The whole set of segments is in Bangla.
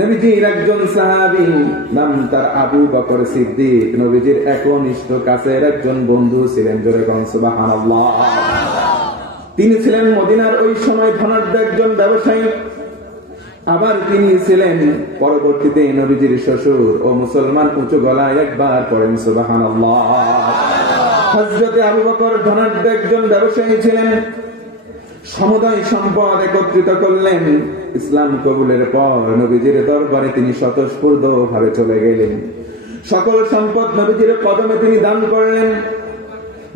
নবীজির একজন সাহাবী, নাম তার আবু বকর সিদ্দিক, নবীজির একনিষ্ঠ কাছের একজন বন্ধু ছিলেন। জোরে বলুন সুবহানাল্লাহ। তিনি ছিলেন মদিনার ওই সময় ধনাঢ্য একজন ব্যবসায়ী। আবার তিনি ছিলেন পরবর্তীতে নবীজির শ্বশুর ও মুসলমান। উঁচু গলায় একবার পড়েন সুবহানাল্লাহ। হযরতে আবু বকর ধনাঢ্য একজন ব্যবসায়ী ছিলেন। সমুদায় সম্পদ একত্রিত করলেন। ইসলাম কবুলের পর নবীজির দরবারে তিনি স্বতঃস্ফূর্ত ভাবে চলে গেলেন। সকল সম্পদ নবীজির কদমে তিনি দান করলেন।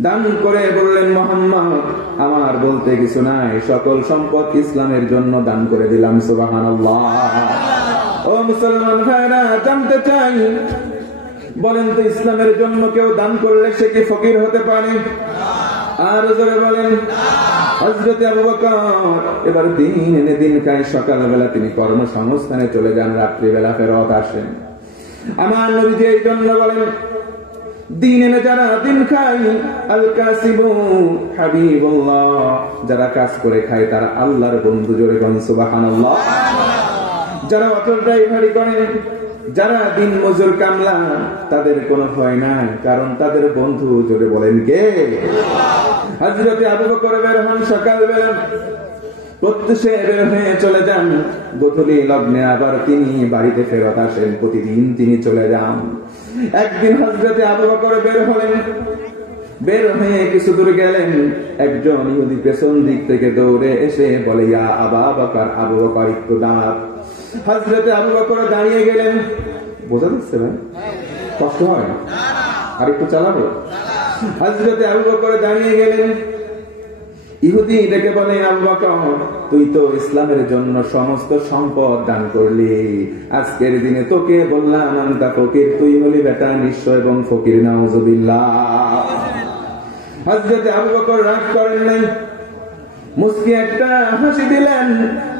দান করে বললেন, মুহাম্মদ, আমার বলতে কিছু নাই, সকল সম্পদ ইসলামের জন্য দান করে দিলাম। সুবহানাল্লাহ। ও মুসলমান ভাইরা, জানতে চাই, বলেন তো ইসলামের জন্য কেউ দান করলে সে কি ফকির হতে পারে? আর জোরে বলেন। হযরতে আবু বকর এবার দিন এনে দিন খায়। সকালবেলা তিনি কর্মসংস্থানে চলে যান, রাত্রিবেলা ফেরত আসেন। আমার নবীজি এই জন্য বলেন, দিন এনে যারা দিন খায়, আল কাসিবু হাবিবুল্লাহ, যারা কাজ করে খায় তারা আল্লাহর বন্ধু। জোরে বলেন সুবহানাল্লাহ। যারা অটো ড্রাইভারি করেন, যারা দিন মজুর কামলা, তাদের কোনো ভয় নাই, কারণ তাদের বন্ধু। জোরে বলেন কে? হযরতে আবু বকর বের হন সকালবেলা, প্রত্যুষে বের হয়ে চলে যান। গোধূলি লগ্নে আবার তিনি বাড়িতে ফেরত আসেন। প্রতিদিন তিনি চলে যান। একদিন হযরতে আবু বকর বের হলেন। বের হয়ে কিছু দূর গেলেন, একজন ইহুদি পেছন দিক থেকে দৌড়ে এসে বলে, ইয়া আবা বকর, আবু বকর একটু দাঁড়ান। হযরতে আবু বকর দাঁড়িয়ে গেলেন। বোঝা যাচ্ছে ভাই? কষ্ট হয়? আর একটু চালাবো? হযরতে আবু বকর দাঁড়িয়ে গেলেন। ইহুদি ডেকে বলে, আবু বকর, তুই তো ইসলামের জন্য সমস্ত সম্পদ দান করলি, আজকের দিনে তোকে বললাম আনতা ফকির, তুই হলি বেটা নিঃস্ব এবং ফকির। নাউযুবিল্লাহ। হযরতে আবু বকর রাগ করেন নাই, মুস্কি একটা হাসি দিলেন।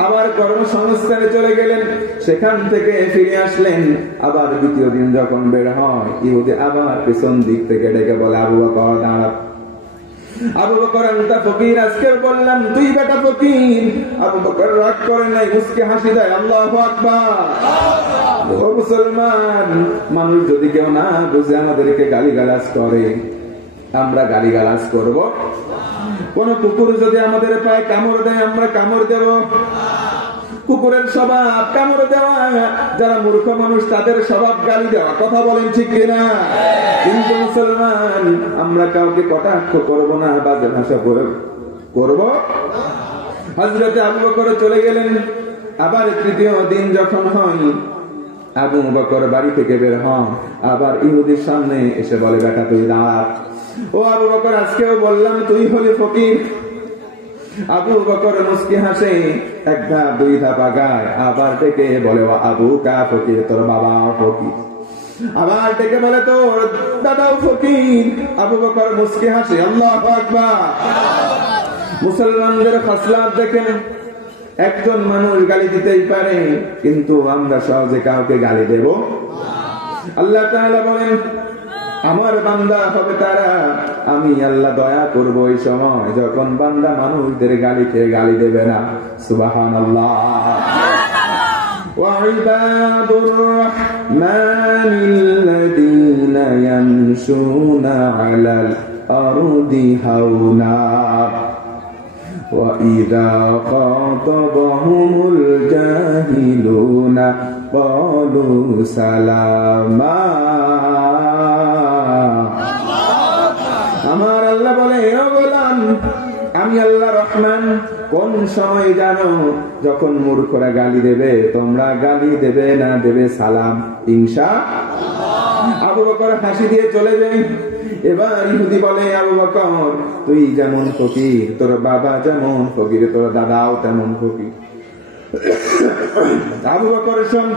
আবার কর্মসংস্থানে চলে গেলেন। সেখান থেকে ফিরে আসলেন। আবার দ্বিতীয় দিন যখন বের হয়, ইহুদি আবার পেছন দিক থেকে ডেকে বলে, আবু বকর দাঁড়া। আবু বকর, আনতা ফকির, আজকে বললাম তুই বেটা ফকির। আবু বকর রাগ করে নাই, মুস্কি হাসি দেয়। আল্লাহু আকবার। ও মুসলমান, মানুষ যদি কেউ না বুঝে আমাদেরকে গালিগালাজ করে, আমরা গালিগালাজ করব? কোন কুকুর যদি আমাদের পায়ে কামড় দেয়, আমরা কামড় দেব? কুকুরের স্বভাব কামড় দেওয়া। যারা মূর্খ মানুষ তাদের স্বভাব গালি দেওয়া। কথা বলেন ঠিক কিনা? কিন্তু মুসলমান, আমরা কাউকে কটাক্ষ করব না, বাজে ভাষা করব? হযরতে আবু বকর চলে গেলেন। আবার তৃতীয় দিন যখন হয়, আবু বকর বাড়ি থেকে বের হন। আবার ইহুদির সামনে এসে বলে, বেটা তুই দাঁড়া। ও আবু বকর, আজকেও বললাম তুই হলি ফকির। আবু বকর মুস্কি হাসে, এক ধাপ দুই ধাপ আগায়। আবার ডেকে বলে, ও আবু কা ফকির, তোর বাবা ফকির। আবার ডেকে বলে, তোর দাদাও ফকির। আবু বকর মুস্কি হাসে। আল্লাহু আকবার। মুসলমানদের খাসলাত দেখেন। একজন মানুষ গালি দিতেই পারে, কিন্তু আমরা সহজে কাউকে গালি দেব? আল্লাহ তাআলা বলেন, আমার বান্দা হবে তারা, আমি আল্লাহ দয়া করব এই সময় যখন বান্দা মানুষদের গালি খেয়ে গালি দেবে না। সুবহানাল্লাহ। ওয়া ইবাদুর রাহমানিল্লাযীনা ইয়ামশুনা আলাল আরদি হাওনা ওয়া ইযা খাতাবাহুমুল জাহিলুনা ক্বালু সালামা। আমার আল্লাহ বলে, ও গোলাম, আমি আল্লাহ রহমান। কোন সময় জানো? যখন মূর্খরা গালি দেবে, তোমরা গালি দেবে না, দেবে সালাম, ইনশাআল্লাহ। আবু বকর হাসি দিয়ে চলে যায়। এবার ইহুদি বলে, আবু বকর, তুই যেমন ফকির, তোর বাবা যেমন ফকির, তোর দাদাও তেমন ফকির। আবু বকর শোন,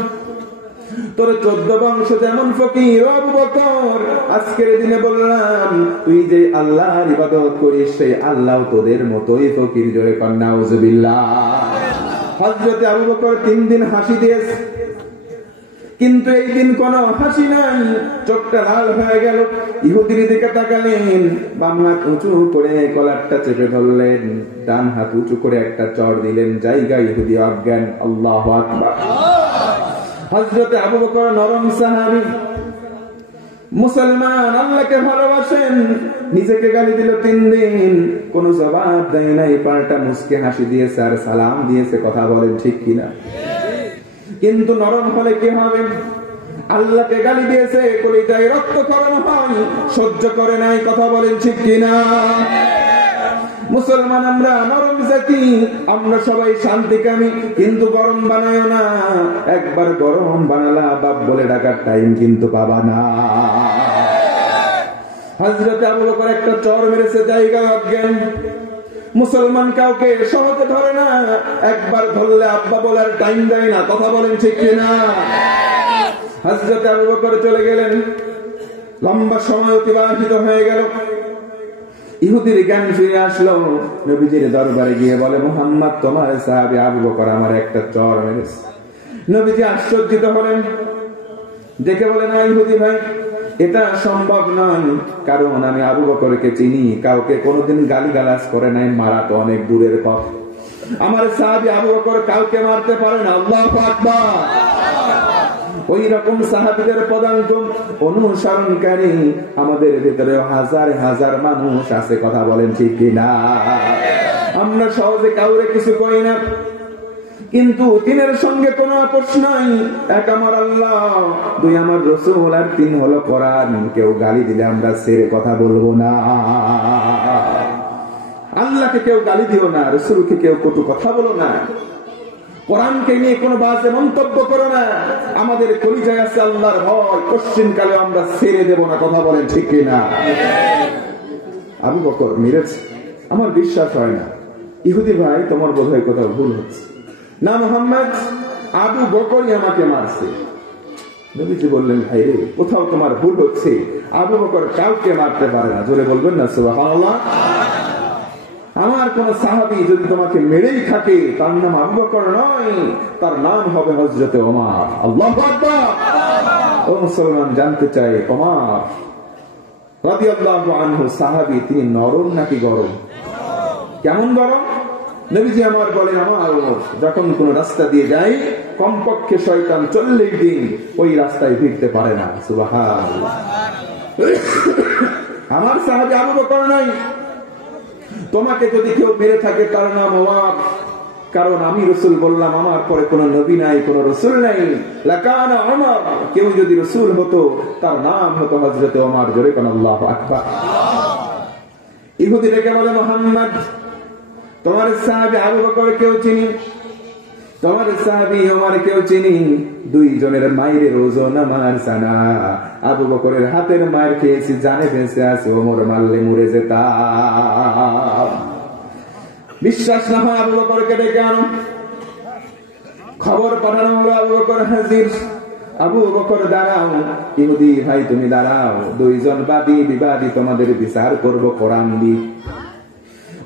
তোর 14 বংশ যেমন ফকির। আবু বকর, আজকের দিনে বললাম তুই যে আল্লাহর ইবাদত করিস, সেই আল্লাহ তোদের মতোই ফকির। জোরে কর নাউযুবিল্লাহ। হযরতে আবু বকর 3 দিন হাসি দিয়েছে, কিন্তু এই দিন কোন হাসি নাই। চোখটা লাল হয়ে গেল। ইহুদির দিকে তাকালেন, বাম হাত উঁচু করে কলারটা চেপে ধরলেন, ডান হাত উঁচু করে একটা চড় দিলেন। জায়গা ইহুদি অজ্ঞান। আল্লাহু আকবার। হযরত আবু বকর নরম সাহাবী, মুসলমান, আল্লাহকে ভালোবাসেন, নিজেকে গালি দিল 3 দিন, কোন জবাব দেয় নাই, পাল্টা মুস্কে হাসি দিয়েছে আর সালাম দিয়েছে। কথা বলেন ঠিক কিনা? কিন্তু নরম হলে কি হবে? আল্লাহকে গালি দিয়েছে, কলিজায় রক্তক্ষরণ হয়, সহ্য করে নাই। কথা বলেন ঠিক কিনা? মুসলমান আমরা নরম জাতি, আমরা সবাই শান্তিকামী, কিন্তু গরম বানায় না। একবার গরম বানালা বাপ বলে ডাকার টাইম কিন্তু পাবা না। হযরত আবু বকর একটা চর মেরেছে, জায়গা অজ্ঞান। মুসলমান কাউকে সহজে ধরে না, একবার ধরলে আব্বা বলার টাইম দেয় না। কথা বলেন ঠিক কিনা? হযরত আবু বকর চলে গেলেন, লম্বা সময় অতিবাহিত হয়ে গেল। ইহুদির জ্ঞান ফিরে আসলো, নবীজির দরবারে গিয়ে বলে, মুহাম্মদ তোমার সাহাবী আবু বকর আমার একটা চর মেরেছে। নবীজি আশ্চর্যিত হলেন, দেখে বলেন, না ইহুদি ভাই, এটা সম্ভব নয়, কারণ আমি আবু বকরকে চিনি, কাউকে কোনোদিন গালিগালাজ করে নাই, মারা তো অনেক দূরের কথা। আমার সাহাবী আবু বকর কাউকে মারতে পারে না। আল্লাহু আকবার। ওই রকম সাহাবীদের পদাঙ্ক অনুসরণকারী আমাদের ভিতরে হাজার হাজার মানুষ আছে। কথা বলেন ঠিক কিনা? আমরা সহজে কাউরে কিছু কই না, কিন্তু তিনের সঙ্গে কোনো আপোষ নাই। এক আমার আল্লাহ, 2 আমার রাসূল, আর 3 হলো কোরআন। কেউ গালি দিলে আমরা ছেড়ে কথা বলবো না। আল্লাহকে কেউ গালি দিও না, রাসূলকে কেউ কটু কথা বলো না, কোরআনকে নিয়ে কোনো বাজে মন্তব্য করো না। আমাদের কলিজায় আছে আল্লাহর ভয়, পশ্চিম কালে আমরা ছেড়ে দেব না। কথা বলেন ঠিক কিনা? আবু বকর মেরেছে, আমার বিশ্বাস হয় না। ইহুদি ভাই, তোমার বোধহয় কোথাও ভুল হচ্ছে। না মুহাম্মদ, আবু বকরই আমাকে মারছে। নবীজি বললেন, ভাই রে, কোথাও তোমার ভুল হচ্ছে, আবু বকর কাউকে মারতে পারে না। জোরে বলবেন না সুবহানাল্লাহ। আমার কোন সাহাবী যদি তোমাকে মেরেই থাকে, তার নাম আবু বকর নয়, তার নাম হবে হযরতে ওমর। আল্লাহু আকবার। ও মুসলমান, জানতে চাই ওমর রাদিয়াল্লাহু আনহু সাহাবী, তিনি নরম নাকি গরম? কেমন গরম? নবীজি আমার বলেন, আমার ওমর যখন কোন রাস্তা দিয়ে যায়, কমপক্ষে শয়তান 40 দিন ওই রাস্তায় ফিরতে পারে না। সুবহানাল্লাহ। আমার সাহাবী আবু বকর নাই। তোমাকে যদি কেউ মেরে থাকে, তার নাম ওমর, কারণ আমি রাসূল বললাম, আমার পরে কোন নবী নাই, কোন রাসূল নাই। লাকানা ওমর, কেউ যদি রাসূল হতো, তার নাম হতো হযরতে ওমর। জোরে কোন আল্লাহু আকবার। ইহুদি ডেকে বলে, মুহাম্মদ তোমার সাহাবী আবু বকর কেউ চিনি, তোমার সাহাবী ওমর কেউ চিনি, 2 জনের মায়ের ওজন আমার জানা। আবু বকরের হাতের মার খেয়েছি, জানে বেঁচে আছে, ওমর মারলে মরে যেতাম। বিশ্বাস না হয় আবু বকরকে ডেকে আনো। খবর পাঠানো হলো, আবু বকর হাজির। আবু বকর দাঁড়াও। ইহুদি ভাই তুমি দাঁড়াও, 2 জন বাদী বিবাদী তোমাদের বিচার করব কোরআন দিয়ে।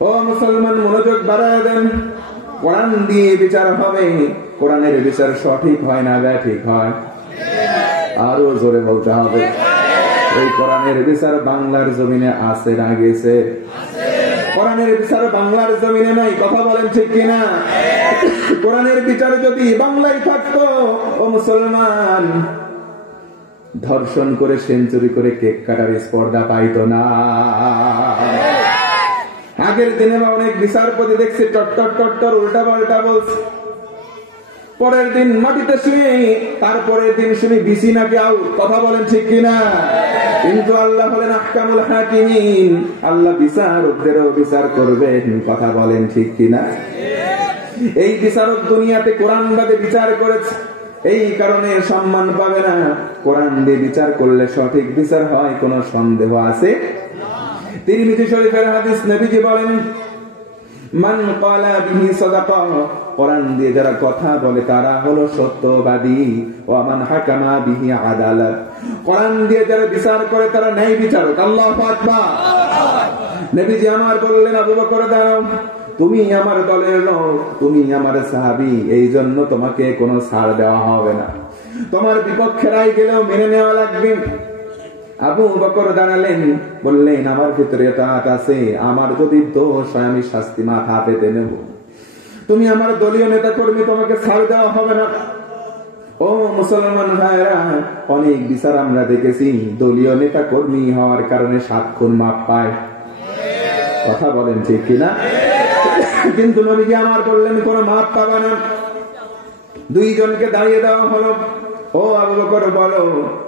ও মুসলমান, মনোযোগ বাড়ায় দেন। কোরআন দিয়ে বিচার হবে। কোরআনের বিচার সঠিক হয় না ব্যাঠিক হয়? আরো জোরে বলতে হবে। এই কোরআনের বিচার বাংলার জমিনে আছে না গেছে? কোরআনের বিচার বাংলার জমিনে নাই। কথা বলেন ঠিক কিনা? কোরআনের বিচার যদি বাংলায় থাকতো, ও মুসলমান, ধর্ষণ করে সেঞ্চুরি করে কেক কাটার স্পর্ধা পাইতো না। আগের দিনে অনেক বিচারপতি দেখছি টট্টর উল্টা পাল্টা বলছে, পরের দিন মাটিতে শুয়ে, তারপরের দিন শুনি বিসি নাকি আউট। কথা বলেন ঠিক কিনা? কিন্তু আল্লাহ বলেন আহকামুল হাকিমিন, আল্লাহ বিচারকদেরও বিচার করবেন। কথা বলেন ঠিক কিনা? এই বিচারক দুনিয়াতে কোরআন বাদে বিচার করেছে, এই কারণে সম্মান পাবে না। কোরআন দিয়ে বিচার করলে সঠিক বিচার হয়, কোনো সন্দেহ আছে? তিরমিজি শরীফের হাদিস, নবীজি বলেন, মান ক্বালা বিহি সাদাকা, কোরআন দিয়ে যারা কথা বলে তারা হলো সত্যবাদী। ওয়া মান হাকামা বিহি আদালাত, কোরআন দিয়ে যারা বিচার করে তারা ন্যায় বিচারক। আল্লাহু আকবার। নবীজি আমার বললেন, আবু বকর দাঁড়াও, তুমি আমার দলের লোক, তুমি আমার সাহাবী, এই জন্য তোমাকে কোনো ছাড় দেওয়া হবে না। তোমার বিপক্ষে রায় গেলেও মেনে নেওয়া লাগবে। আবু বকর দাঁড়ালেন, বললেন, আমার ভিতরে তাআত আছে, আমার যদি দোষ হয় আমি শাস্তি মাথা পেতে নেব। তুমি আমার দলীয় নেতা কর্মী, তোমাকে ছাড় দেওয়া হবে না। ও মুসলমান ভাইরা, অনেক বিচার আমরা দেখেছি দলীয় নেতা কর্মী হওয়ার কারণে 7 খুন মাপ পায়। কথা বলেন ঠিক কিনা? কিন্তু নবীজি আমার বললেন কোন মাপ পাবা না। 2 জনকে দাঁড়িয়ে দেওয়া হলো, ও আবু বকর বলো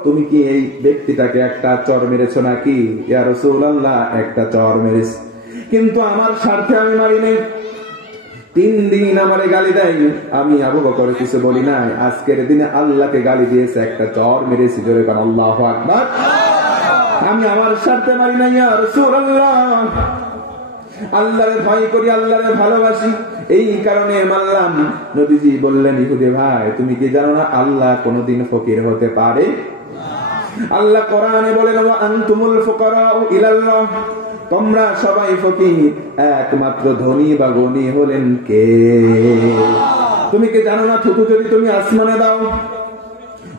তুমি কি এই ব্যক্তিটাকে একটা চর মেরেছো নাকি? ইয়া রাসূলুল্লাহ, একটা চর মেরেছি, কিন্তু আমার স্বার্থে আমি মারি নাই। 3 দিন আমারে গালি দেয়, আমি আবু বকর কিছু বলি নাই। আজকের দিনে আল্লাহকে গালি দিয়েছে, একটা চর মেরেছি। জোরে বলেন আল্লাহু আকবার। আমি আমার স্বার্থে মারি নাই ইয়া রাসূলুল্লাহ, আল্লাহরে ভয় করি, আল্লাহরে ভালোবাসি, এই কারণে মারলাম। নবীজি বললেন, ইহুদি ভাই তুমি কি জানো না আল্লাহ কোনদিন ফকির হতে পারে? আল্লাহ কোরআনে বলেন, ওয়া আনতুমুল ফুকারাউ ইলাল্লাহ, তোমরা সবাই ফকির, একমাত্র ধনী বা গণী হলেন কে? তুমি কি জানো না থুতু যদি তুমি আসমানে দাও,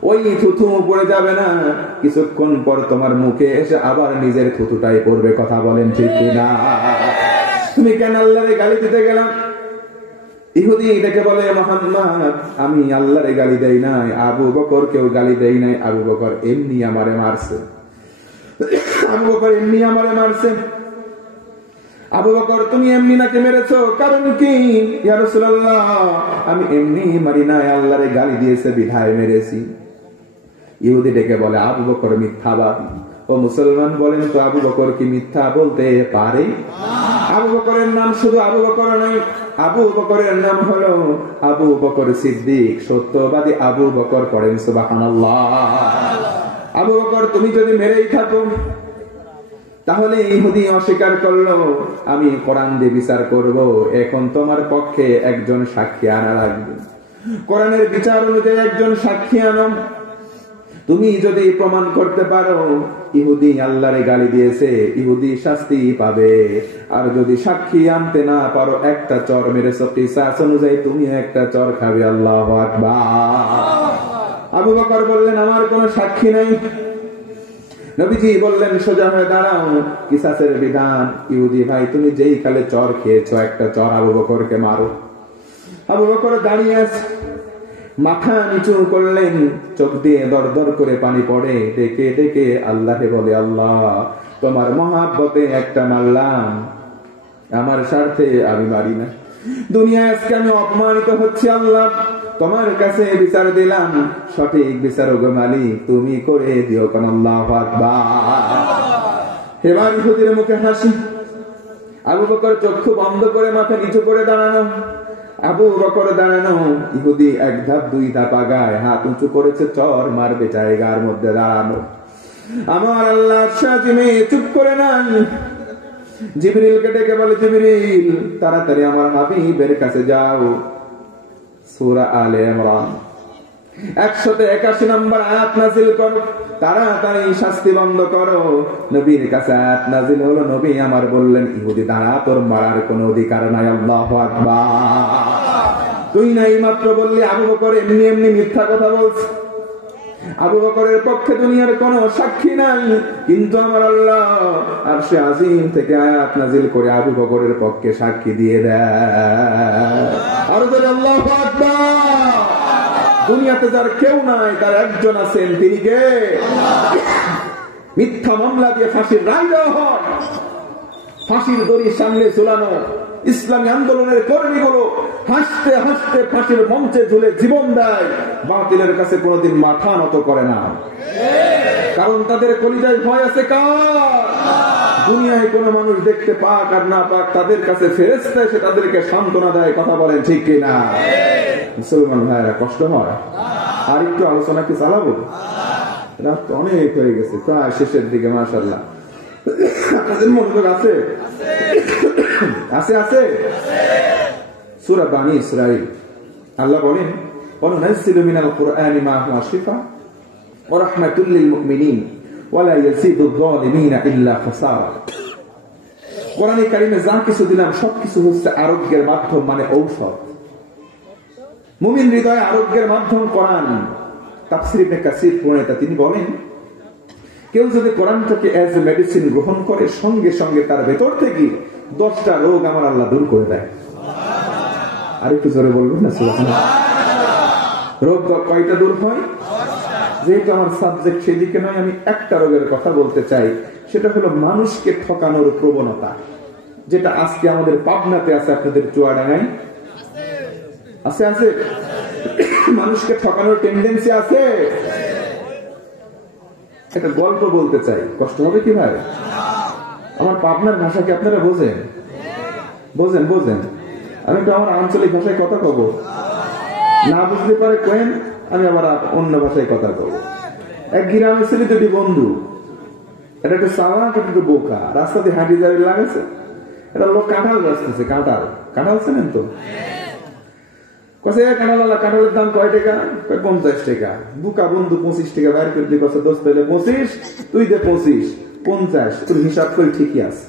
ওই থুতু পড়ে যাবে না, কিছুক্ষণ পর তোমার মুখে এসে আবার নিজের থুতুটাই পড়বে। কথা বলেন ঠিক কিনা? তুমি কেন আল্লাহরে গালি দিতে গেলাম? ইহুদি এটাকে বলে, মুহাম্মদ আমি আল্লাহরে গালি দেই নাই, আবু বকরকেও গালি দেই নাই, আবু বকর এমনি আমারে মারছে, আবু বকর এমনি আমারে মারছে। আবু বকর তুমি এমনি নাকি মেরেছো, কারণ কি? ইয়া রাসূলুল্লাহ, আমি এমনি মারি নাই, আল্লাহরে গালি দিয়েছে বিধায় মেরেছি। ইহুদি ডেকে বলে, আবু বকর মিথ্যাবাদী। ও মুসলমান বলেন তো, আবু বকর কি মিথ্যা বলতে পারে? আবু বকরের নাম শুধু আবু বকর নয়, আবু বকরের নাম হলো আবু বকর সিদ্দিক, সত্যবাদী আবু বকর। পড়েন সুবহানাল্লাহ। আবু বকর তুমি যদি মেরেই থাকো, তাহলে ইহুদি অস্বীকার করলো, আমি কোরআন দিয়ে বিচার করব, এখন তোমার পক্ষে একজন সাক্ষী আনা লাগবে। কোরআনের বিচার অনুযায়ী একজন সাক্ষী আনো। তুমি যদি প্রমাণ করতে পারো ইহুদি আল্লাহরে গালি দিয়েছে, ইহুদি শাস্তি পাবে। আর যদি সাক্ষী আনতে না পারো, একটা চর মেরেছো, কিসাস অনুযায়ী তুমি একটা চর খাবে। আল্লাহু আকবার। আবু বকর বললেন, আমার কোনো সাক্ষী নাই। নবীজি বললেন, সোজা হয়ে দাঁড়াও, কিসাসের বিধান। ইহুদি ভাই তুমি যেই কালে চর খেয়েছো, একটা চর আবু বকরকে মারো। আবু বকর দাঁড়িয়ে আছে, মাথা নিচু করলেন, চোখ দিয়ে দর দর করে পানি পড়ে, ডেকে ডেকে আল্লাহকে বলে, আল্লাহ তোমার মহাব্বতে একটা মারলাম, আমার স্বার্থে আমি মারি না। দুনিয়ায় আজকে আমি অপমানিত হচ্ছি, আল্লাহ তোমার কাছে বিচার দিলাম, সঠিক বিচার গো মালিক তুমি করে দিও। কারণ আল্লাহু আকবার। এবার ইহুদির মুখে হাসি। আবু বকর চক্ষু বন্ধ করে মাথা নিচু করে দাঁড়ানো, আবু বকর দাঁড়ানো, ইহুদি 1 ধাপ 2 ধাপ আগায়, হাত উঁচু করেছে, চর মারবে জায়গার মধ্যে দাঁড়ানো। আমার আল্লাহ সাজিমে চুপ করে নাই। জিবরিলকে ডেকে বলে, জিবরিল তাড়াতাড়ি আমার হাবিবের কাছে যাও, সূরা আলে ইমরান 181 নম্বর আয়াত নাযিল করো, তাড়াতাড়ি শাস্তি বন্ধ করো। নবীর কাছে আয়াত নাযিল হলো, নবী আমার বললেন, ইহুদি দাঁড়া, তোর মারার কোনো অধিকার নাই। আল্লাহু আকবার। তুই না এই মাত্র বললি আবু বকর এমনি এমনি মিথ্যা কথা বলছে, আবু বকরের পক্ষে দুনিয়ার কোনো সাক্ষী নাই, কিন্তু আমার আল্লাহ আরশে আজিম থেকে আয়াত নাযিল করে আবু বকরের পক্ষে সাক্ষী দিয়ে দেয়। আর বলে আল্লাহু আকবার। দুনিয়াতে যার কেউ নাই, তার একজন আছেন, তিনি কে? মিথ্যা মামলা দিয়ে ফাঁসির রায় দেওয়া হয়, ফাঁসির দড়ির সামনে ঝুলানো ইসলামী আন্দোলনের কর্মীগুলো হাসতে হাসতে ফাঁসির মঞ্চে ঝুলে জীবন দেয়, বাতিলের কাছে কোনোদিন মাথা নত করে না, কারণ তাদের কলিজায় ভয় আছে কার? দুনিয়ায় কোনো মানুষ দেখতে পাক আর না পাক, তাদের কাছে ফেরেশতা এসে তাদেরকে সান্ত্বনা দেয়। কথা বলেন ঠিক কিনা? মুসলমান ভাইরা কষ্ট হয়। আর একটু আলোচনা কি চালাবো? রাত অনেক হয়ে গেছে, প্রায় শেষের দিকে। মাশাআল্লাহ, আপনাদের মনোযোগ আছে? আছে আছে। সূরা বানী ইসরাঈল আল্লাহ বলেন, ওয়ানুনাজ্জিলু মিনাল কুরআনি মা হুয়া শিফা ওয়া রাহমাতুল লিল মুমিনিন ওয়া লা ইয়াজিদু যালিমিনা ইল্লা খাসারা। কোরআনে কারিমে যা কিছু দিলাম সবকিছু হচ্ছে আরোগ্যের মাধ্যম, মানে ঔষধ। মুমিন হৃদয়ে আরোগ্যের মাধ্যম কোরআন। তাফসীর ইবনে কাসীর প্রণেতা তিনি বলেন, কেউ যদি কোরআনটাকে অ্যাজ এ মেডিসিন গ্রহণ করে, সঙ্গে সঙ্গে তার ভেতর থেকে 10টা রোগ আমার আল্লাহ দূর করে দেয়। আর একটু জোরে বলবেন না সুবহানাল্লাহ। রোগ কয়টা দূর হয়? যেহেতু আমার সাবজেক্ট সেদিকে নয়, আমি একটা রোগের কথা বলতে চাই, সেটা হলো মানুষকে ঠকানোর প্রবণতা, যেটা আজকে আমাদের পাবনাতে আছে, আপনাদের চুয়াডাঙ্গায় আছে আছে মানুষকে ঠকানোর টেন্ডেন্সি আছে। একটা গল্প বলতে চাই, কষ্ট হবে কি ভাই? আমার পাবনার ভাষা কি আপনারা বোঝেন? বোঝেন বোঝেন আমি তো আমার আঞ্চলিক ভাষায় কথা কব, না বুঝতে পারে কেন আমি আবার অন্য ভাষায় কথা কব। এক গ্রামে ছিল দুটি বন্ধু, এটা একটা চালাক, এটা একটু বোকা। রাস্তাতে হাঁটি দাঁড়িয়ে লাগেছে, এটা লোক কাঁঠাল গাছতেছে। কাঁঠাল কাঁঠাল চেনেন তো? কাঁঠালের দাম কয় টাকা? 50 টাকা। বুকা বন্ধু 25 টাকা বাইর করে দিয়ে কছে, দোস্ত হইলে 25, তুই দে 25, 50, তোর হিসাব করে ঠিকই আছে।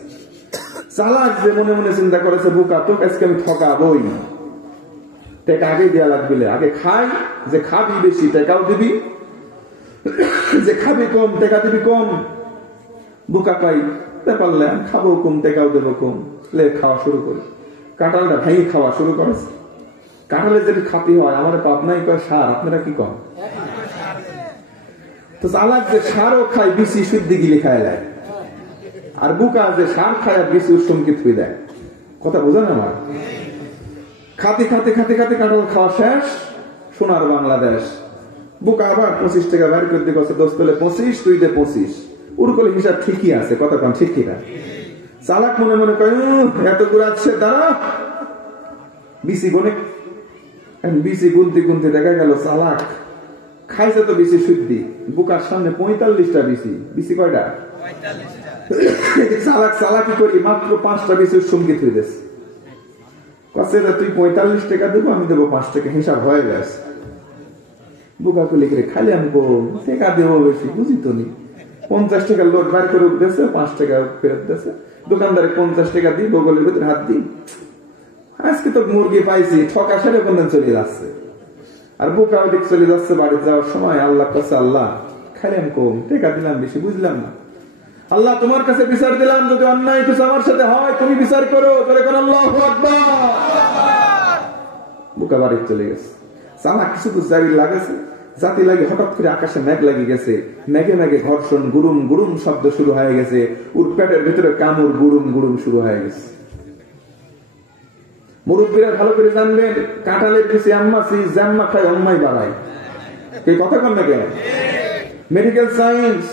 চালাক যে মনে মনে চিন্তা করেছে, বুকা তোকে আজকে আমি ঠকাবই, টাকা আগে দেওয়া লাগবে, আগে খাই, যে খাবি বেশি টাকাও দিবি, যে খাবি কম টাকা দিবি কম। বুকা পাই পারলে আমি খাবো কম, টাকাও দেবো কম, লে খাওয়া শুরু করি। কাঁঠালটা ভাই খাওয়া শুরু করেছে। কাঁঠালের যদি খাতি হয়, আমার পাবনাই কয় সার, আপনারা কি কম? তো চালাক যে সারও খায়, বিসি শুদ্ধি গিলি খায় দেয়, আর বুকা যে সার খায় আর বিসি উৎসমকে থুই দেয়। কথা বোঝেন আমার? খাতে খাতে খাতে খাতে কাঁঠাল খাওয়া শেষ, সোনার বাংলাদেশ। বুকা আবার 25 টাকা বের করতে গেছে, দোস্ত হলে 25, তুই দে 25, উড়কলে হিসাব ঠিকই আছে। কথা কন ঠিক কিনা? চালাক মনে মনে কয়, এত গুড়াচ্ছে দাঁড়া, বিসি গনে। বিসি গুনতে গুনতে দেখা গেল চালাক খাইছে তো বিসি শুদ্ধি, বুকার সামনে 45টা বিসি। বিসি কয়টা? চালাক চালাকি করি মাত্র 5টা বিসির সঙ্গীত হয়ে গেছে। তুই 45 টাকা দেবো, আমি দেবো 5 টাকা, হিসাব হয়ে গেছে। বুকা কুলি করে খালি আমি টাকা দেবো বেশি, বুঝি তো নি। 50 টাকা লোড বার করে উঠতেছে, 5 টাকা ফেরত দিয়েছে। দোকানদারে 50 টাকা দিই, বগলের ভিতরে হাত দিই, আজকে তো মুরগি পাইছি, ঠকা সেরে কোন চলে যাচ্ছে। আর বুকা ওদিক চলে যাচ্ছে বাড়িতে যাওয়ার সময়। আল্লাহ কাছে, আল্লাহ খাইলাম কম, টাকা দিলাম বেশি, বুঝলাম না। আল্লাহ তোমার কাছে বিচার দিলাম, যদি অন্যায় কিছু আমার সাথে হয় তুমি বিচার করো। তোরে কোন আল্লাহু আকবার। বুকা বাড়ি চলে গেছে। চালাক কিছু তো জারি লাগেছে, জাতি লাগে। হঠাৎ করে আকাশে মেঘ লাগি গেছে, মেঘে মেঘে ঘর্ষণ, গুরুম গুরুম শব্দ শুরু হয়ে গেছে। ওর পেটের ভিতরে কামড়, গুরুম গুরুম শুরু হয়ে গেছে। মুরব্বীরা ভালো করে জানবেন, কাঁঠালের কিছু আম্মাসি জাম্মা খায়, অম্মাই বাড়ায়। এই কথা কন না কেন? মেডিকেল সায়েন্স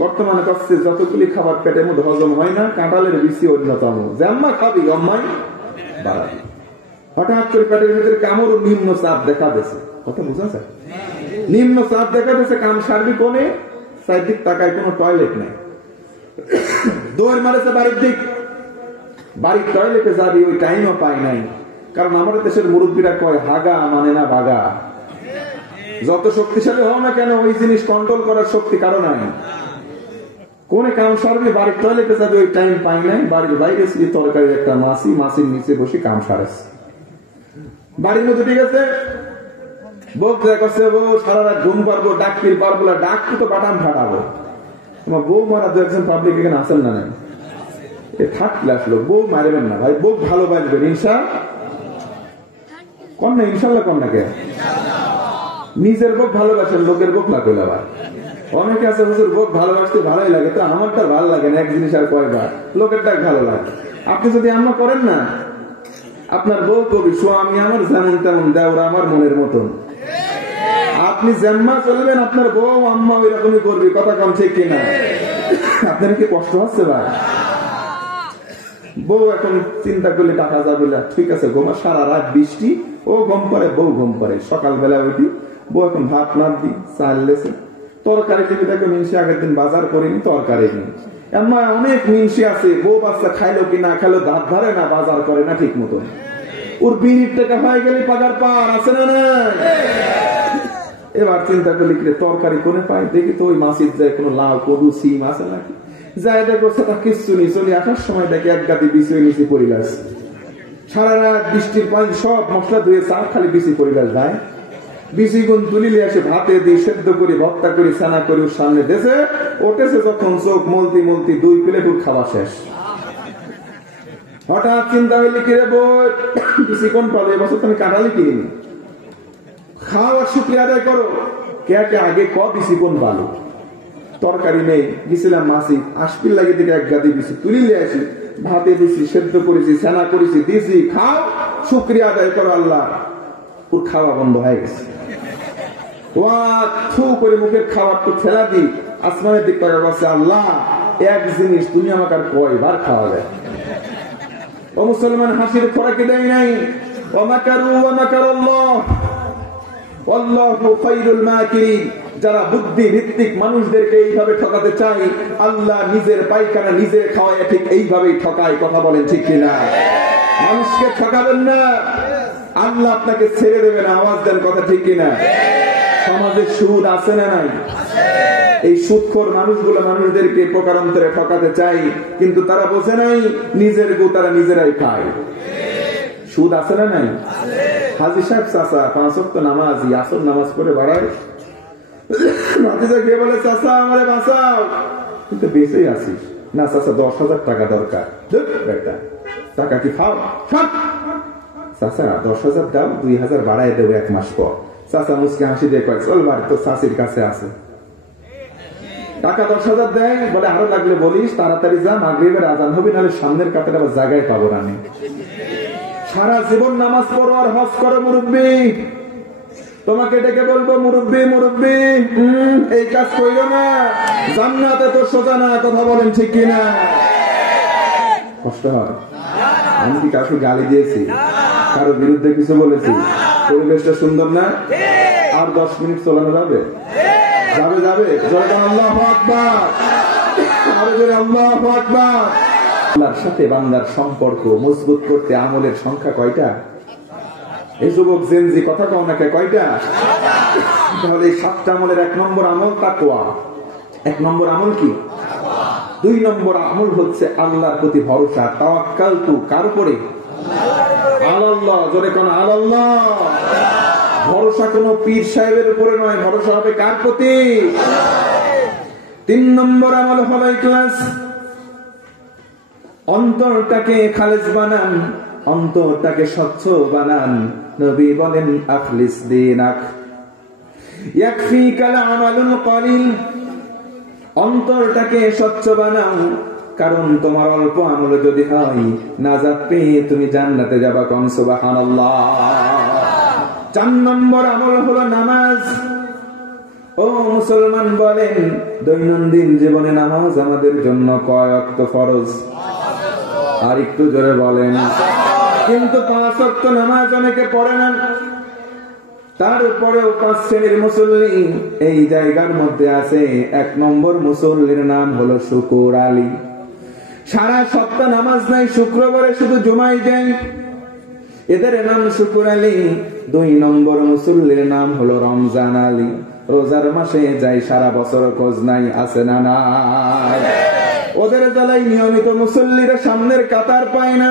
বর্তমানে কাছে যতগুলি খাবার পেটের মধ্যে হজম হয় না, কাঁঠালের বেশি অন্যতম। জাম্মা খাবি, অম্মাই বাড়াবি। হঠাৎ করে পেটের ভিতরে কামড়, নিম্ন চাপ দেখা দিয়েছে। কথা বুঝা যায়? নিম্ন চাপ দেখা দিয়েছে, কাম সার্বি কোণে, চারদিক তাকায়, কোনো টয়লেট নাই। দৌড় মারেছে বাড়ির দিক। বাড়ির টয়লেটে যাবি, ওই টাইমও পাই নাই। কারণ আমাদের দেশের মুরব্বীরা কয়, হাগা মানে না বাগা। যত শক্তিশালী হও না কেন, ওই জিনিস কন্ট্রোল করার শক্তি কারো নাই। কোনে কাম সারবি, বাড়ির টয়লেটে যাবি, ওই টাইম পাই নাই। বাড়ির বাইরে ছিল তরকারি একটা মাছি, মাছির নিচে বসে কাম সারেছে। বাড়ির মধ্যে ঠিক আছে, বউ করছে, বউ সারা রাত ঘুম পারবো, ডাকির পারবো না, ডাক তো বাটাম ফাটাবো। তোমার বউ মারা 2-1 পাবলিক এখানে আসেন না নাই? থার্ড ক্লাস লোক, বউ মারবেন না ভাই, বউ ভালোবাসবেন। ইনশাল্লাহ ইনশাল্লাহ কন না কে? নিজের বউ ভালোবাসেন, লোকের বউ না করলে। আবার অনেকে আছে, হুজুর বউ ভালোবাসতে ভালোই লাগে, তো আমারটা ভালো লাগে না। এক জিনিস আর কয়বার, লোকেরটা ভালো লাগে। আপনি যদি আম্মা করেন না, আপনার বউ কবি, স্বামী আমার যেমন তেমন, দেওরা আমার মনের মতন। আপনি যেমন চলবেন, আপনার বউ আম্মা ওই রকমই করবে। কথা কম ঠিক কিনা? আপনার কি কষ্ট হচ্ছে ভাই? বউ এখন চিন্তা করলে টাকা যাবে না, ঠিক আছে ঘুমা, সারা রাত বৃষ্টি, ও ঘুম পরে, বউ ঘুম পরে। সকালবেলা উঠি, বউ এখন ভাত নাত দি, চাল লেছে, তরকারি দিবি, দেখো মিনসি আগের দিন বাজার করিনি, তরকারি নেই। এমন অনেক মিনসি আছে, বউ বাচ্চা খাইলো কি না খাইলো, দাঁত ধরে না, বাজার করে না ঠিক মতন। ওর বিনির টাকা হয়ে গেলে পাগার পার আছে না না। এবার চিন্তা করলি কি তরকারি কোনে পাই, দেখি তো ওই মাছির যায় কোনো লাউ, কদু, সিম আছে নাকি। যাই দেখো সেটা কিচ্ছু নেই। চলে আসার সময় দেখি এক গাদি বিছি নিচে পরিলাস। সারা রাত বৃষ্টির পানি, সব মশলা ধুয়ে চাল, খালি বিছি পরিলাস ভাই। বিছি গুণ তুলিলে আসে, ভাতে দিয়ে সেদ্ধ করে, ভর্তা করে, ছানা করে ওর সামনে দেশে ওঠেছে। যখন চোখ মলতি মলতি 2 প্লেট ওর খাওয়া শেষ। হঠাৎ চিন্তা হইলে কি রে বই, বিছি কোন পাবে, এবছর তুমি কাঁঠালি কিনি। খাও আর শুকরিয়া আদায় করো। কে কে আগে ক দিছি কোন ভালো তরকারি নেই, গেছিলাম মাসি আশপিল লাগে দিকে এক গাদি দিছি, তুলিলে আসি ভাতে দিছি, সেদ্ধ করেছি, সেনা করেছি, দিছি, খাও শুকরিয়া আদায় করো আল্লাহ। ওর খাওয়া বন্ধ হয়ে গেছে। থু করে মুখের খাবার তো ঠেলা দি আসমানের দিক টাকা বলছে, আল্লাহ এক জিনিস তুমি আমাকে আর কয়বার খাওয়া যায়। ও মুসলমান, হাসির খোরাকি দেয় নাই। যারা বুদ্ধি ভিত্তিক মানুষদেরকে এইভাবে ঠকাতে চাই, আল্লাহ নিজের পায়খানা নিজের খাওয়ায় ঠিক এইভাবেই ঠকায়। কথা বলেন ঠিক কিনা? মানুষকে ঠকাবেন না, আল্লাহ আপনাকে ছেড়ে দেবে না। আওয়াজ দেন কথা ঠিক কিনা? সমাজে সুদ আছে না নাই? এই সুদখোর মানুষগুলো মানুষদেরকে প্রকারান্তরে ঠকাতে চাই, কিন্তু তারা বোঝে নাই নিজের গো তারা নিজেরাই খায়। সুদ আছে না নাই? হাজি সাহেব চাচা 5 ওয়াক্ত নামাজি, আসর নামাজ পড়ে বাড়ায়, ভাতিজা গিয়ে বলে চাচা আমারে বাঁচাও, কিন্তু বেঁচেই আছিস না চাচা, 10,000 টাকা দরকার। বেটা টাকা কি খাও? চাচা 10,000 দাও, 2,000 বাড়ায় দেবো 1 মাস পর। চাচা মুসকে হাসি দিয়ে কয় চল বাড়ি, তো চাষির কাছে আছে টাকা। 10,000 দেয়, বলে আরো লাগলে বলিস, তাড়াতাড়ি যা, মাগরিবের আজান হবে, নাহলে সামনের কাতারে আবার জায়গায় পাবো না। সারা জীবন নামাজ পড়ো আর হজ করো মুরব্বী, তোমাকে ডেকে বলবো মুরব্বী মুরব্বী, এই কাজ কইরো না, জান্নাতে তো সোজা না। কথা বলেন ঠিক কিনা? কষ্ট হয়? আমি কি কাউকে গালি দিয়েছি, কারো বিরুদ্ধে কিছু বলেছি? পরিবেশটা সুন্দর না? আর 10 মিনিট চলানো যাবে? যাবে যাবে। আল্লাহু আকবার, আরো জোরে আল্লাহু আকবার। আল্লাহর সাথে বান্দার সম্পর্ক মজবুত করতে আমলের সংখ্যা কয়টা? এই যুবক জেনজি কথা কও না, কয়টা? তাহলে এই 7টা আমলের 1 নম্বর আমল তাকওয়া। 1 নম্বর আমল কি? 2 নম্বর আমল হচ্ছে আল্লাহর প্রতি ভরসা। তাওয়াক্কালতু কার উপরে? আল্লাহ। জোরে কোন আল্লাহ। ভরসা কোন পীর সাহেবের উপরে নয়, ভরসা হবে কার প্রতি? 3 নম্বর আমল হলো ইখলাস। অন্তরটাকে খালেস বানান, অন্তরটাকে স্বচ্ছ বানান। নবী বলেন আখলিস দীনাক ইয়াকফিকাল আমালুল কলিল। অন্তরটাকে স্বচ্ছ বানাও, কারণ তোমার অল্প আমল যদি হয়, নাজাত পেয়ে তুমি জান্নাতে যাবা। কোন সুবহানাল্লাহ। 4 নম্বর আমল হলো নামাজ। ও মুসলমান বলেন, দৈনন্দিন জীবনে নামাজ আমাদের জন্য কয় ওয়াক্ত ফরজ? আর একটু জোরে বলেন। কিন্তু 5 ওয়াক্ত নামাজ অনেকে পড়ে না। তারপরেও 5 শ্রেণীর মুসল্লি এই জায়গার মধ্যে আছে। 1 নম্বর মুসল্লির নাম হলো শুকুর আলী। সারা সপ্তাহ নামাজ নাই, শুক্রবারে শুধু জুমায় যায়, এদের নাম শুকুর আলী। 2 নম্বর মুসল্লির নাম হলো রমজান আলী। রোজার মাসে যায়, সারা বছর খোঁজ নাই আছে না নাই। ওদের জ্বালাই নিয়মিত মুসল্লিরা সামনের কাতার পায় না।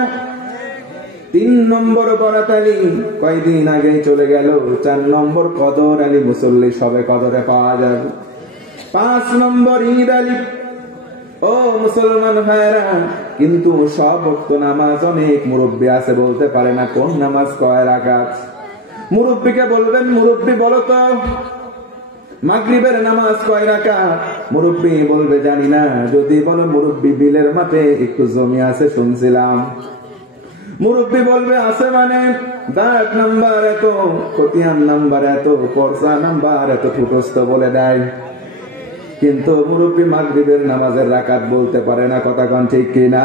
3 নম্বর বরাত আলী, কয়দিন আগে চলে গেল। 4 নম্বর কদর আলী, মুসল্লি সবে কদরে পাওয়া যাবে। 5 নম্বর ঈদ আলী। ও মুসলমান ভাইরা, কিন্তু সব ওয়াক্ত নামাজ অনেক মুরব্বী আছে বলতে পারে না কোন নামাজ কয় রাকাত। মুরব্বীকে বলবেন, মুরব্বী বলো তো মাগরিবের নামাজ কয় রাকাত? মুরব্বী বলবে জানি না। যদি বলো মুরব্বী বিলের মাঠে একটু জমি আছে শুনছিলাম, মুরব্বী বলবে আছে মানে দাগ নাম্বার এত, খতিয়ান নাম্বার এত, পরসা নাম্বার এত, ফুটস্থ বলে দেয়। কিন্তু মুরব্বী মাগরিবের নামাজের রাকাত বলতে পারে না। কথা কোন ঠিক কিনা?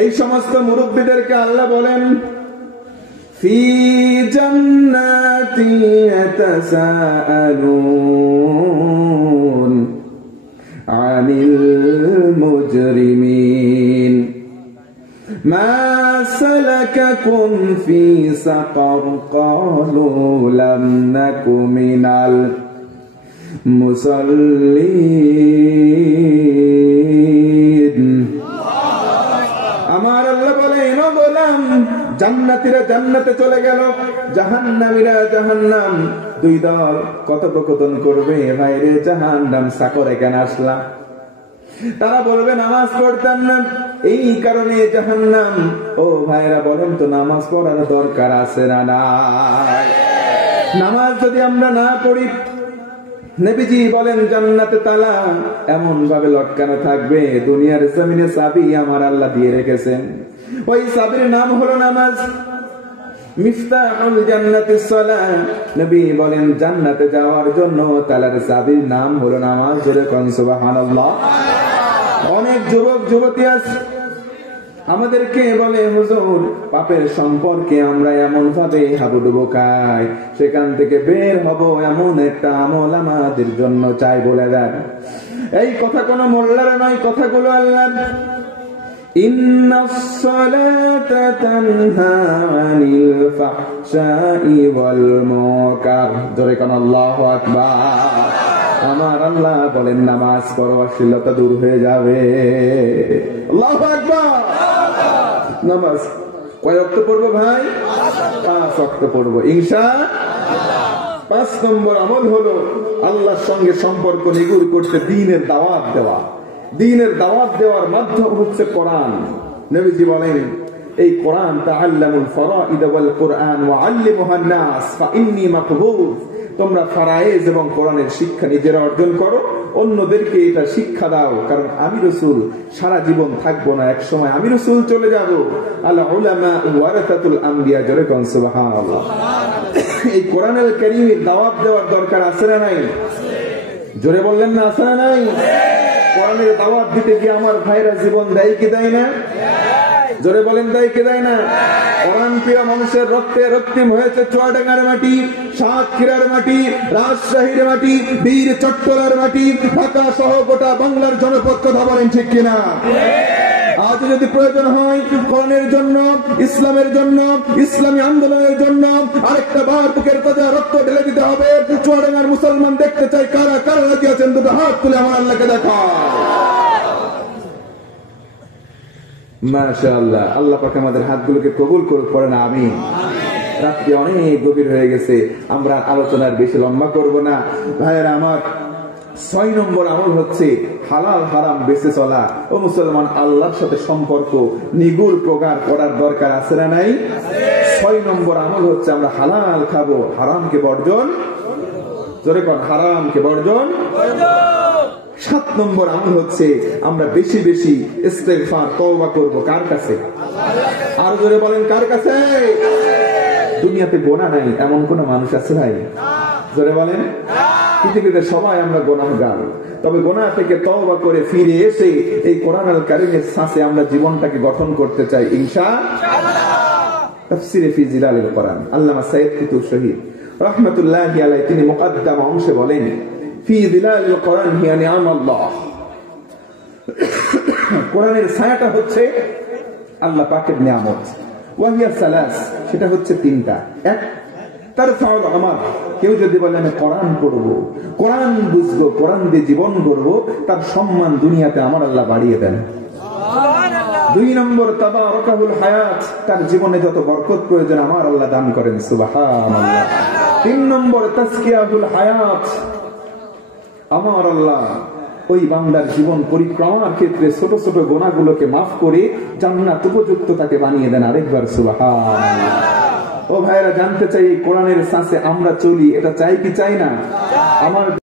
এই সমস্ত মুরব্বীদেরকে আল্লাহ বলেন ফি জান্নাতি ইয়াতাসাআলুন আনিল মুজরিমিন মা সালাকাকুম ফি সাকার ক্বালু লাম নাকু মিনাল মুসাল্লিন। আমার আল্লাহ বলেন, ও গোলাম, জান্নাতীরা জান্নাতে চলে গেল, জাহান্নামীরা জাহান্নাম। 2 দল কথোপকথন করবে, ভাইরে জাহান্নাম সাকরে কেন আসলাম? তারা বলবে নামাজ পড়তেন না, এই কারণে জাহান্নাম। ও ভাইরা বলেন তো নামাজ পড়ার দরকার আছে না নাই? নামাজ যদি আমরা না পড়ি, নবীজি বলেন জান্নাতে তালা এমন ভাবে লটকানো থাকবে, দুনিয়ার জমিনে চাবি আমার আল্লাহ দিয়ে রেখেছেন। ওই চাবির নাম হলো নামাজ। মিফতাহুল জান্নাতিস সালাহ, নবী বলেন জান্নাতে যাওয়ার জন্য তালার চাবির নাম হলো নামাজ। যেরকম সুবহানাল্লাহ। অনেক যুবক যুবতী আছে আমাদেরকে বলে, হুজুর পাপের সম্পর্কে আমরা এমন ভাবে হাবুডুবু খাই, সেখান থেকে বের হব এমন একটা আমল আমাদের জন্য চাই বলে দেন। এই কথা কোন মোল্লার নয়, কথাগুলো আল্লাহর। ইন্নাস সালাতা তানহা আনিল ফাহশাই ওয়াল মুনকার। জোরে কোন আল্লাহু আকবার। আমার আল্লাহ বলেন নামাজ পড়ো, অশ্লীলতা দূর হয়ে যাবে। আল্লাহু আকবার। নামাজ কয় ওয়াক্ত পড়বো ভাই? 5 ওয়াক্ত পড়বো ইনশাআল্লাহ। 5 নম্বর আমল হলো আল্লাহর সঙ্গে সম্পর্ক নিগুড় করতে দ্বীনের দাওয়াত দেওয়া। দ্বীনের দাওয়াত দেওয়ার মাধ্যম হচ্ছে কোরআন। নবীজি বলেন এই কোরআন, তাআল্লামুল ফারাইদ ওয়াল কুরআন ওয়া আল্লিমুহান নাস ফাইন্নী মাকবুল। তোমরা ফরায়েজ এবং কোরআনের শিক্ষা নিজেরা অর্জন করো, অন্যদেরকে এটা শিক্ষা দাও, কারণ আমি রাসূল সারা জীবন থাকবো না, এক সময় আমি রাসূল চলে যাব। আল উলামা ওয়ারাসাতুল আমবিয়া। জোরে কোন সুবহানাল্লাহ। এই কোরআনুল কারীমের দাওয়াত দেওয়ার দরকার আছে না নাই? জোরে বললেন না, আছে না নাই? কোরআনের দাওয়াত দিতে গিয়ে আমার ভাইরা জীবন দেয় কি দেয় না? জোরে বলেন দেয় কি দেয় না? কোরআন প্রিয় মানুষের রক্তে রক্তিম হয়েছে চুয়াডাঙ্গার মাটি, সাতক্ষীরার মাটি, রাজশাহীর মাটি, বীর চট্টলার মাটি, ঢাকা সহ গোটা বাংলার জনপদ। কথা বলেন ঠিক কিনা? আজ যদি প্রয়োজন হয় কোরআনের জন্য, ইসলামের জন্য, ইসলামী আন্দোলনের জন্য আরেকটা বার বুকের তাজা রক্ত ঢেলে দিতে হবে। চুয়াডাঙ্গার মুসলমান দেখতে চাই কারা কারা রাজি আছেন, দুটো হাত তুলে আমার আল্লাহকে দেখা। মাশাআল্লাহ। আল্লাহ পাক আমাদের হাতগুলোকে কবুল করুক, পড়েন আমিন। রাত্রি অনেক গভীর হয়ে গেছে, আমরা আলোচনার বেশি লম্বা করব না। ভাইয়েরা আমার, 6 নম্বর আমল হচ্ছে হালাল হারাম বেঁচে চলা। ও মুসলমান, আল্লাহর সাথে সম্পর্ক নিগুড় প্রগাঢ় করার দরকার আছে না নাই? 6 নম্বর আমল হচ্ছে আমরা হালাল খাবো, হারামকে বর্জন। জোরে কোন হারামকে বর্জন। 7 নম্বর আমল হচ্ছে আমরা বেশি বেশি ইস্তেগফার তওবা করব। কার কাছে? আর জোরে বলেন কার কাছে? দুনিয়াতে গুনাহ নাই এমন কোন মানুষ আছে ভাই? জোরে বলেন। পৃথিবীতে সবাই আমরা গুনাহগার, তবে গুনাহ থেকে তওবা করে ফিরে এসে এই কোরআনুল কারীমের সাথে আমরা জীবনটাকে গঠন করতে চাই ইনশাআল্লাহ। তাফসীরে ফি জিলালিল কোরআন, আল্লামা সাইয়্যিদ কুতুব শহীদ রাহমাতুল্লাহি আলাইহি তিনি মুকদ্দম অংশে বলেন, ফি জিলালিল কোরআন হিয়া নিআমাল্লাহ। কোরআনের ছায়াটা হচ্ছে আল্লাহ পাকের নিয়ামত। ওয়া হিয়া সালাস, সেটা হচ্ছে 3টা। এক, তার সাওয়াল আমার, কেউ যদি বলে আমি কোরআন পড়বো, কোরআন বুঝবো, কোরআন দিয়ে জীবন গড়বো, তার সম্মান দুনিয়াতে আমার আল্লাহ বাড়িয়ে দেন। 2 নম্বর, তাবারাকাহুল হায়াত, তার জীবনে যত বরকত প্রয়োজন আমার আল্লাহ দান করেন। সুবহানাল্লাহ। 3 নম্বর, তাজকিয়াহুল হায়াত, আমার আল্লাহ ওই বান্দার জীবন পরিক্রমার ক্ষেত্রে ছোট ছোট গুনাহগুলোকে মাফ করে জান্নাত উপযুক্ত তাকে বানিয়ে দেন। আরেকবার সুবহানাল্লাহ। ও ভাইরা, জানতে চাই এই কোরআনের সাথে আমরা চলি, এটা চাই কি চাই না? আমার